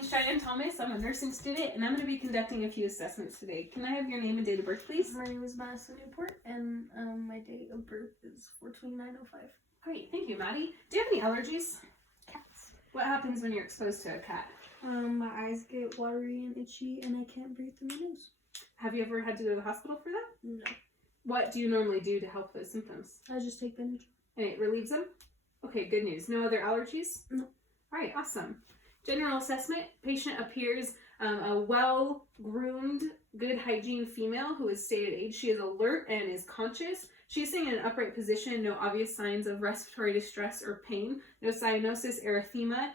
name's Cheyenne Thomas. I'm a nursing student, and I'm going to be conducting a few assessments today. Can I have your name and date of birth, please? My name is Madison Newport, and my date of birth is 4/29/05. Great, thank you, Maddie. Do you have any allergies? Cats. What happens when you're exposed to a cat? My eyes get watery and itchy, and I can't breathe through my nose. Have you ever had to go to the hospital for that? No. What do you normally do to help those symptoms? I just take Benadryl. And it relieves them? Okay, good news. No other allergies? No. All right, awesome. General assessment. Patient appears a well-groomed, good hygiene female who is stated age. She is alert and is conscious. She's sitting in an upright position, no obvious signs of respiratory distress or pain, no cyanosis, erythema,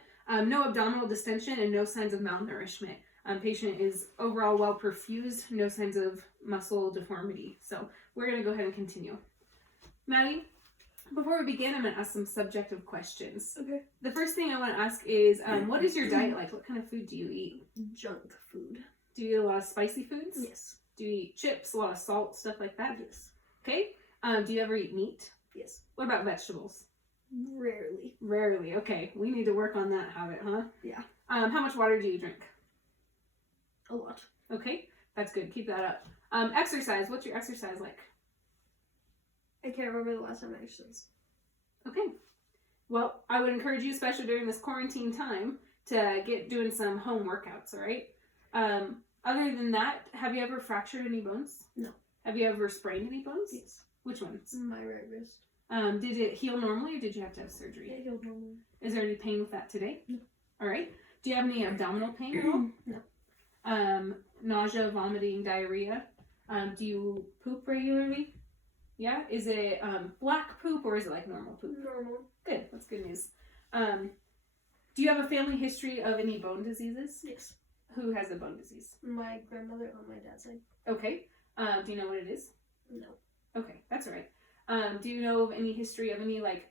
no abdominal distension, and no signs of malnourishment. Patient is overall well perfused, no signs of muscle deformity. So we're going to go ahead and continue. Maddie, before we begin, I'm going to ask some subjective questions. Okay. The first thing I want to ask is, what is your diet like? What kind of food do you eat? Junk food. Do you eat a lot of spicy foods? Yes. Do you eat chips, a lot of salt, stuff like that? Yes. Okay. Do you ever eat meat? Yes. What about vegetables? Rarely. Rarely. Okay. We need to work on that habit, huh? Yeah. How much water do you drink? A lot. Okay. That's good. Keep that up. Exercise. What's your exercise like? I can't remember the last time I exercised. Okay. Well, I would encourage you, especially during this quarantine time, to get doing some home workouts, all right? Other than that, have you ever fractured any bones? No. Have you ever sprained any bones? Yes. Which ones? My right wrist. Did it heal normally or did you have to have surgery? It healed normally. Is there any pain with that today? No. All right. Do you have any abdominal pain at all? No. Nausea, vomiting, diarrhea. Do you poop regularly? Yeah? Is it black poop or is it like normal poop? Normal. Good. That's good news. Do you have a family history of any bone diseases? Yes. Who has a bone disease? My grandmother on my dad's side. Okay. Do you know what it is? No. Okay, that's all right. Do you know of any history of any like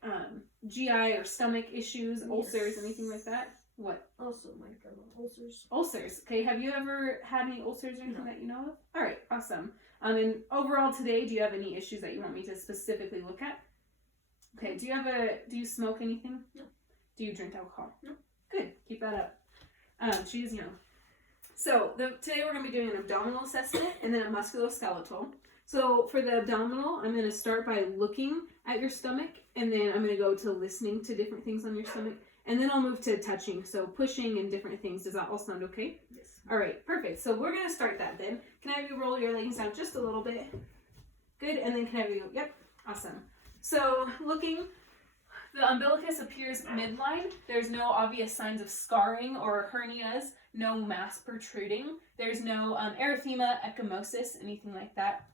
GI or stomach issues, ulcers, anything like that? What? Also, my grandma ulcers. Ulcers. Okay. Have you ever had any ulcers or anything No. that you know of? All right. Awesome. And overall today, do you have any issues that you want me to specifically look at? Okay. Do you smoke anything? No. Do you drink alcohol? No. Good. Keep that up. She is young. So today we're going to be doing an abdominal assessment and then a musculoskeletal. So for the abdominal, I'm going to start by looking at your stomach, and then I'm going to go to listening to different things on your stomach, and then I'll move to touching, so pushing and different things. Does that all sound okay? Yes. All right, perfect. So we're going to start that then. Can I have you roll your legs down just a little bit? Good, and then can I have you, yep, awesome. So looking, the umbilicus appears midline. There's no obvious signs of scarring or hernias, no mass protruding. There's no erythema, ecchymosis, anything like that.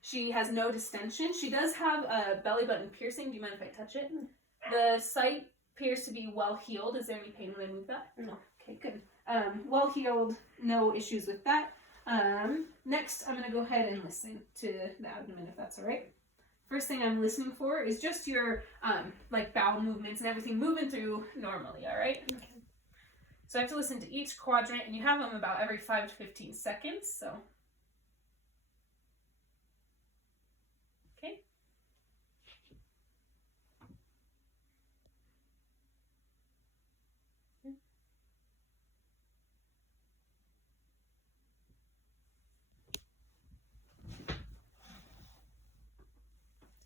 She has no distension. She does have a belly button piercing. Do you mind if I touch it? The site appears to be well healed. Is there any pain when I move that? No. Okay, good. Well healed, no issues with that. Next, I'm going to go ahead and listen to the abdomen, if that's all right. First thing I'm listening for is just your like bowel movements and everything moving through normally, all right? Okay. So I have to listen to each quadrant, and you have them about every 5 to 15 seconds, so. Okay.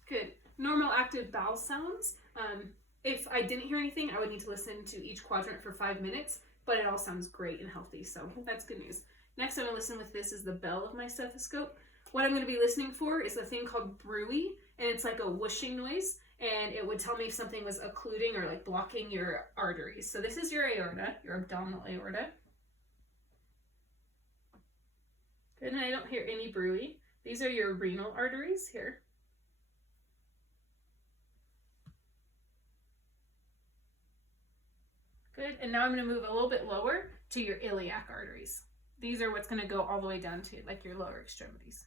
Good. Normal active bowel sounds. If I didn't hear anything, I would need to listen to each quadrant for 5 minutes, but it all sounds great and healthy, so that's good news. Next, I'm going to listen with this is the bell of my stethoscope. What I'm going to be listening for is a thing called bruit, and it's like a whooshing noise, and it would tell me if something was occluding or like blocking your arteries. So this is your aorta, your abdominal aorta. Good, and I don't hear any bruit. These are your renal arteries here. Good, and now I'm going to move a little bit lower to your iliac arteries. These are what's going to go all the way down to like your lower extremities.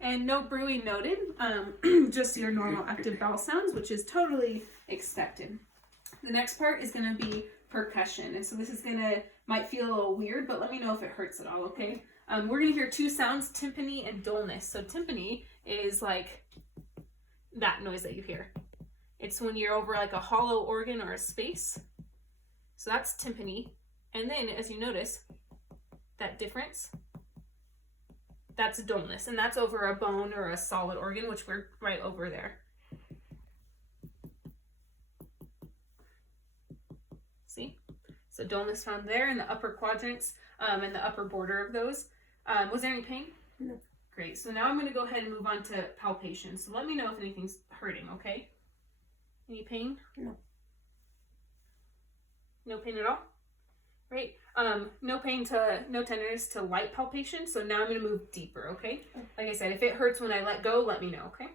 And no bruit noted, just your normal active bowel sounds, which is totally expected. The next part is going to be percussion, and so this is might feel a little weird, but let me know if it hurts at all, okay? We're going to hear two sounds, tympany and dullness. So tympany is like that noise that you hear. It's when you're over like a hollow organ or a space. So that's tympany. And then, as you notice, that difference, that's dullness. And that's over a bone or a solid organ, which we're right over there. See? So dullness found there in the upper quadrants and the upper border of those. Was there any pain? No. Great. So now I'm going to go ahead and move on to palpation. So let me know if anything's hurting, okay? Any pain? No. No pain at all? Right. No pain no tenderness to light palpation. So now I'm going to move deeper, okay? Like I said, if it hurts when I let go, let me know, okay?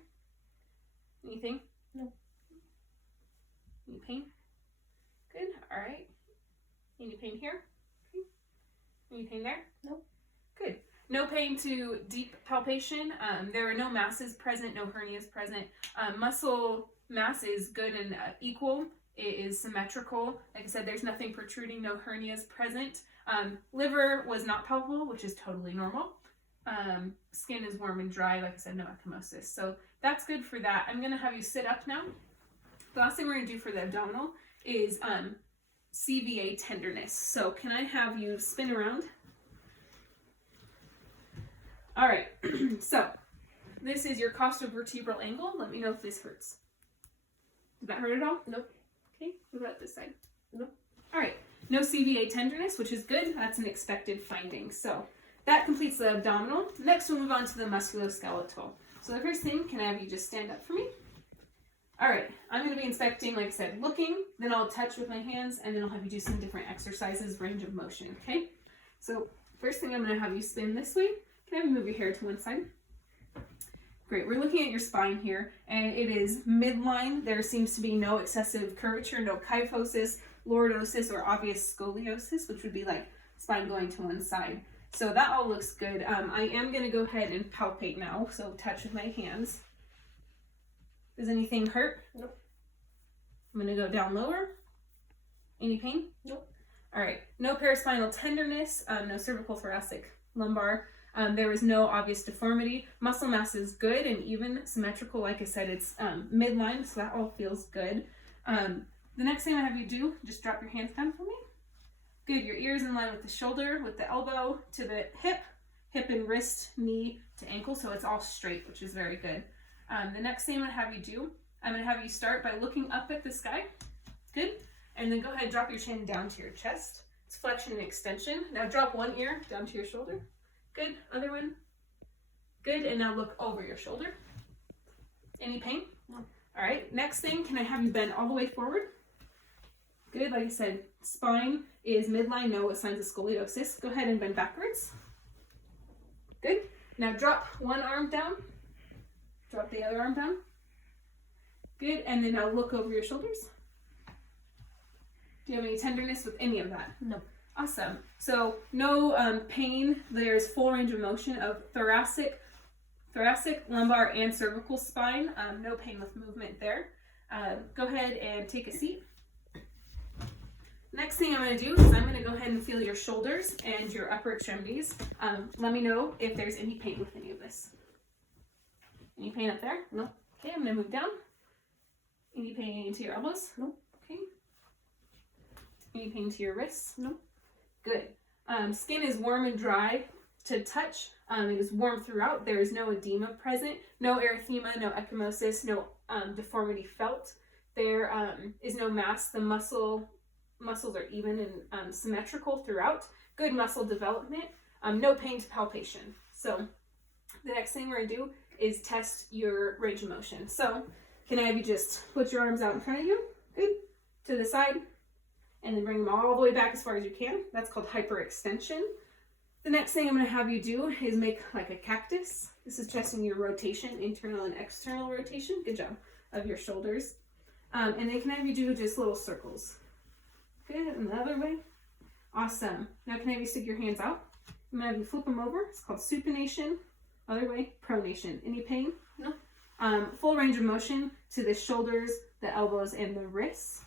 Anything? No. Any pain? Good. All right. Any pain here? Okay. Any pain there? No. Good. No pain to deep palpation. There are no masses present, no hernias present. Muscle mass is good and equal. It is symmetrical. Like I said, there's nothing protruding, no hernias present. Liver was not palpable, which is totally normal. Skin is warm and dry. Like I said, no ecchymosis. So that's good for that. I'm going to have you sit up now. The last thing we're going to do for the abdominal is CVA tenderness. So can I have you spin around? All right. So this is your costovertebral angle. Let me know if this hurts. Did that hurt at all? Nope. Okay, what about this side? Nope. All right, no CVA tenderness, which is good. That's an expected finding. So that completes the abdominal. Next, we'll move on to the musculoskeletal. So the first thing, can I have you just stand up for me? All right, I'm going to be inspecting, like I said, looking, then I'll touch with my hands, and then I'll have you do some different exercises, range of motion, okay? So first thing, I'm going to have you spin this way. Can I have you move your hair to one side? Great, we're looking at your spine here, and it is midline. There seems to be no excessive curvature, no kyphosis, lordosis, or obvious scoliosis, which would be like spine going to one side. So that all looks good. I am going to go ahead and palpate now, so touch with my hands. Does anything hurt? Nope. I'm going to go down lower. Any pain? Nope. All right, no paraspinal tenderness, no cervical, thoracic, lumbar. There is no obvious deformity. Muscle mass is good and even, symmetrical. Like I said, it's midline, so that all feels good. The next thing I have you do, just drop your hands down for me. Good, your ears in line with the shoulder, with the elbow to the hip and wrist, knee to ankle, so it's all straight, which is very good. The next thing I'm going to have you do, I'm going to have you start by looking up at the sky. Good. And then go ahead and drop your chin down to your chest. It's flexion and extension. Now drop one ear down to your shoulder. Good. Other one. Good. And now look over your shoulder. Any pain? No. All right. Next thing, can I have you bend all the way forward? Good. Like I said, spine is midline, no signs of scoliosis. Go ahead and bend backwards. Good. Now drop one arm down. Drop the other arm down. Good. And then now look over your shoulders. Do you have any tenderness with any of that? No. Awesome. So no pain. There's full range of motion of thoracic, lumbar, and cervical spine. No pain with movement there. Go ahead and take a seat. Next thing I'm going to do is I'm going to go ahead and feel your shoulders and your upper extremities. Let me know if there's any pain with any of this. Any pain up there? No. Okay, I'm going to move down. Any pain to your elbows? No. Okay. Any pain to your wrists? No. Good. Skin is warm and dry to touch. It is warm throughout. There is no edema present, no erythema, no ecchymosis, no deformity felt. There is no mass. The muscles are even and symmetrical throughout. Good muscle development. No pain to palpation. So the next thing we're going to do is test your range of motion. So can I have you just put your arms out in front of you? Good. To the side. And then bring them all the way back as far as you can. That's called hyperextension. The next thing I'm going to have you do is make like a cactus. This is testing your rotation, internal and external rotation. Good job. Of your shoulders. And then can I have you do just little circles? Good. And the other way. Awesome. Now can I have you stick your hands out? I'm going to have you flip them over. It's called supination. Other way, pronation. Any pain? No. Full range of motion to the shoulders, the elbows, and the wrists.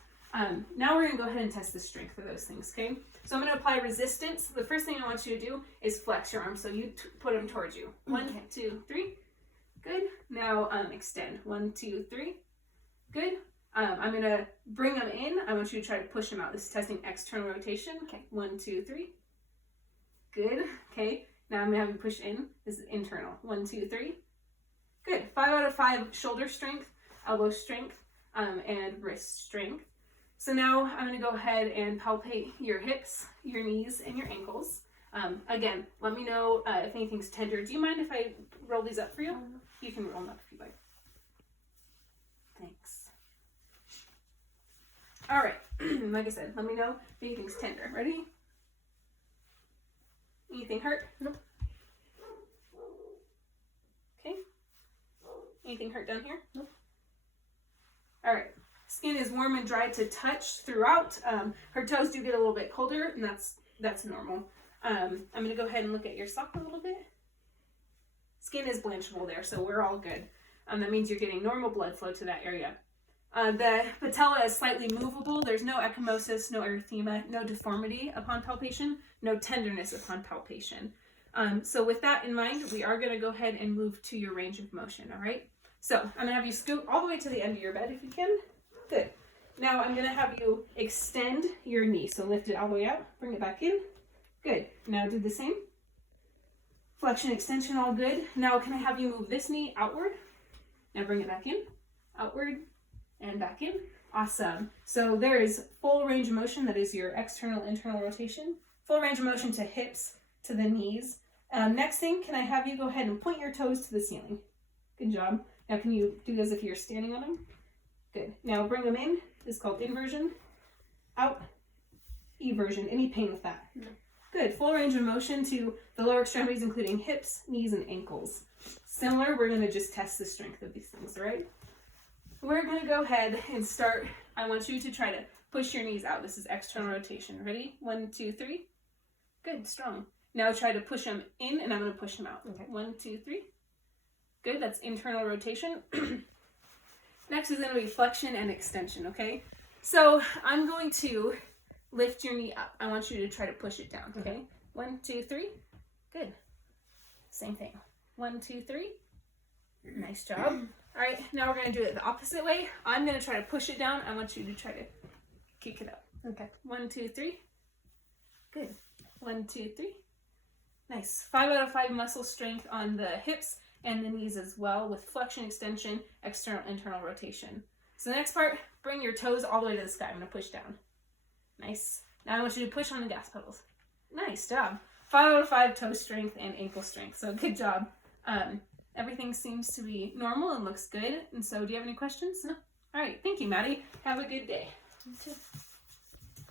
Now we're going to go ahead and test the strength of those things, okay? So I'm going to apply resistance. The first thing I want you to do is flex your arms. So you put them towards you. 1, 2, 3. Good. Now extend. 1, 2, 3. Good. I'm going to bring them in. I want you to try to push them out. This is testing external rotation. Okay. 1, 2, 3. Good. Okay. Now I'm going to have you push in. This is internal. 1, 2, 3. Good. 5 out of 5 shoulder strength, elbow strength, and wrist strength. So now I'm going to go ahead and palpate your hips, your knees, and your ankles. Again, let me know if anything's tender. Do you mind if I roll these up for you? You can roll them up if you like. Thanks. All right. Like I said, let me know if anything's tender. Ready? Anything hurt? Nope. Okay. Anything hurt down here? Nope. All right. Skin is warm and dry to touch throughout. Her toes do get a little bit colder, and that's normal. I'm going to go ahead and look at your sock a little bit. Skin is blanchable there, so we're all good. That means you're getting normal blood flow to that area. The patella is slightly movable. There's no ecchymosis, no erythema, no deformity upon palpation, no tenderness upon palpation. So with that in mind, we are going to go ahead and move to your range of motion, all right? So I'm going to have you scoot all the way to the end of your bed if you can. Good. Now I'm going to have you extend your knee. So lift it all the way out, bring it back in. Good. Now do the same. Flexion, extension, all good. Now can I have you move this knee outward? Now bring it back in, outward, and back in. Awesome. So there is full range of motion. That is your external, internal rotation. Full range of motion to hips, to the knees. Next thing, can I have you go ahead and point your toes to the ceiling? Good job. Now can you do as if you're standing on them? Good. Now bring them in. This is called inversion. Out. Eversion. Any pain with that? No. Good. Full range of motion to the lower extremities, including hips, knees, and ankles. Similar, we're going to just test the strength of these things, all right? We're going to go ahead and start. I want you to try to push your knees out. This is external rotation. Ready? 1, 2, 3. Good. Strong. Now try to push them in, and I'm going to push them out. Okay. 1, 2, 3. Good. That's internal rotation. Next is going to be flexion and extension, okay? So I'm going to lift your knee up. I want you to try to push it down, okay? 1, 2, 3. Good. Same thing. 1, 2, 3. Nice job. All right, now we're going to do it the opposite way. I'm going to try to push it down. I want you to try to kick it up. Okay. 1, 2, 3. Good. 1, 2, 3. Nice. 5 out of 5 muscle strength on the hips and the knees as well, with flexion, extension, external, internal rotation. So the next part, bring your toes all the way to the sky. I'm going to push down. Nice. Now I want you to push on the gas pedals. Nice job. 5 out of 5 toe strength and ankle strength. So good job. Everything seems to be normal and looks good. And so do you have any questions? No? All right. Thank you, Maddie. Have a good day. You too.